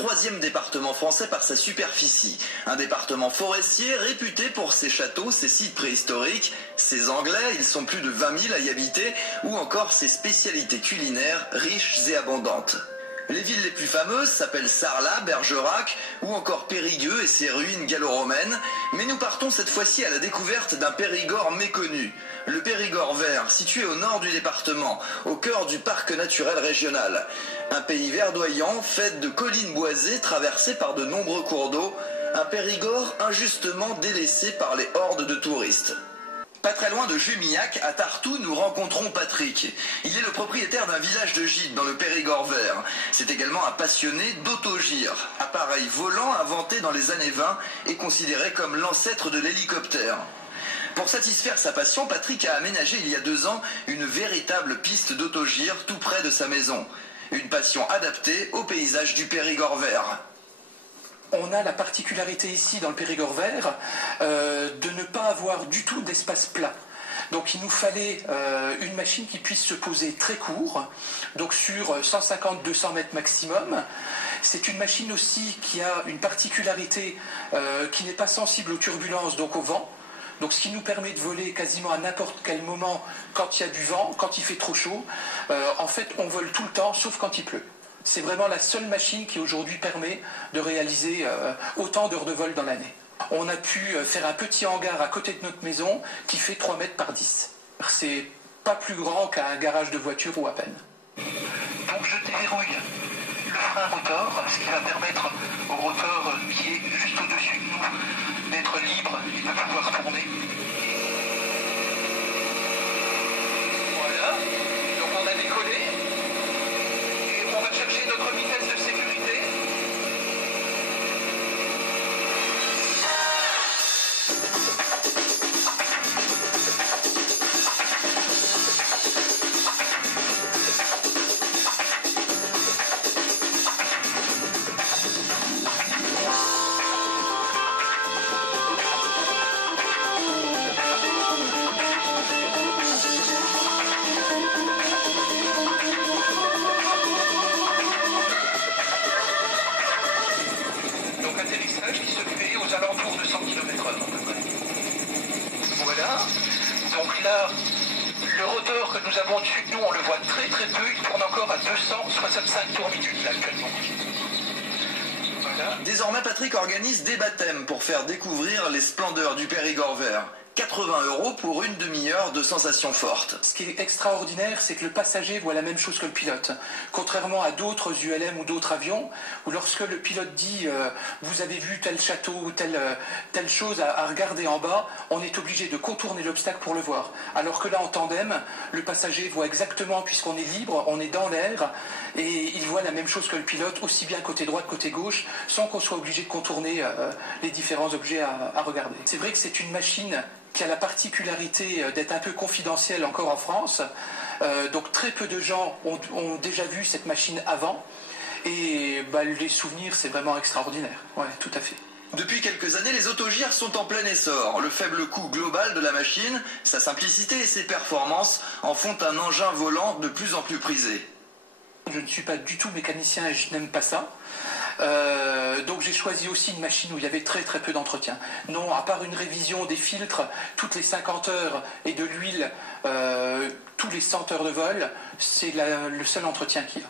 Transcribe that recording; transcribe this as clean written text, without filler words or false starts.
troisième département français par sa superficie. Un département forestier réputé pour ses châteaux, ses sites préhistoriques, ses Anglais, ils sont plus de 20 000 à y habiter, ou encore ses spécialités culinaires riches et abondantes. Les villes les plus fameuses s'appellent Sarlat, Bergerac ou encore Périgueux et ses ruines gallo-romaines, mais nous partons cette fois-ci à la découverte d'un Périgord méconnu. Le Périgord vert, situé au nord du département, au cœur du parc naturel régional. Un pays verdoyant, fait de collines boisées traversées par de nombreux cours d'eau, un Périgord injustement délaissé par les hordes de touristes. Pas très loin de Jumillac, à Tartou, nous rencontrons Patrick. Il est le propriétaire d'un village de gîtes dans le Périgord vert. C'est également un passionné d'autogire, appareil volant inventé dans les années 20 et considéré comme l'ancêtre de l'hélicoptère. Pour satisfaire sa passion, Patrick a aménagé il y a 2 ans une véritable piste d'autogire tout près de sa maison. Une passion adaptée au paysage du Périgord vert. On a la particularité ici dans le Périgord vert de ne pas avoir du tout d'espace plat. Donc il nous fallait une machine qui puisse se poser très court, donc sur 150-200 mètres maximum. C'est une machine aussi qui a une particularité qui n'est pas sensible aux turbulences, donc au vent. Donc ce qui nous permet de voler quasiment à n'importe quel moment quand il y a du vent, quand il fait trop chaud. En fait, on vole tout le temps, sauf quand il pleut. C'est vraiment la seule machine qui aujourd'hui permet de réaliser autant d'heures de vol dans l'année. On a pu faire un petit hangar à côté de notre maison qui fait 3 mètres par 10. C'est pas plus grand qu'un garage de voiture ou à peine. Donc je déverrouille le frein rotor, ce qui va permettre au rotor qui est juste au-dessus de nous d'être libre et de pouvoir tourner. Voilà, donc on a décollé. On va chercher notre vitesse de sécurité. Qui se fait aux alentours de 100 km/h à peu près. Voilà. Donc là, le rotor que nous avons dessus de nous, on le voit très très peu. Il tourne encore à 265 tours minute là actuellement. Voilà. Désormais, Patrick organise des baptêmes pour faire découvrir les splendeurs du Périgord vert. 80 € pour une demi-heure de sensations fortes. Ce qui est extraordinaire, c'est que le passager voit la même chose que le pilote. Contrairement à d'autres ULM ou d'autres avions, où lorsque le pilote dit vous avez vu tel château ou telle chose à regarder en bas, on est obligé de contourner l'obstacle pour le voir. Alors que là, en tandem, le passager voit exactement, puisqu'on est libre, on est dans l'air, et il voit la même chose que le pilote, aussi bien côté droit que côté gauche, sans qu'on soit obligé de contourner les différents objets à regarder. C'est vrai que c'est une machine qui a la particularité d'être un peu confidentielle encore en France. Donc très peu de gens ont déjà vu cette machine avant. Et les souvenirs, c'est vraiment extraordinaire. Ouais, tout à fait. Depuis quelques années, les autogires sont en plein essor. Le faible coût global de la machine, sa simplicité et ses performances en font un engin volant de plus en plus prisé. Je ne suis pas du tout mécanicien et je n'aime pas ça. Donc j'ai choisi aussi une machine où il y avait très très peu d'entretien. Non, à part une révision des filtres toutes les 50 heures et de l'huile tous les 100 heures de vol, c'est le seul entretien qu'il y a.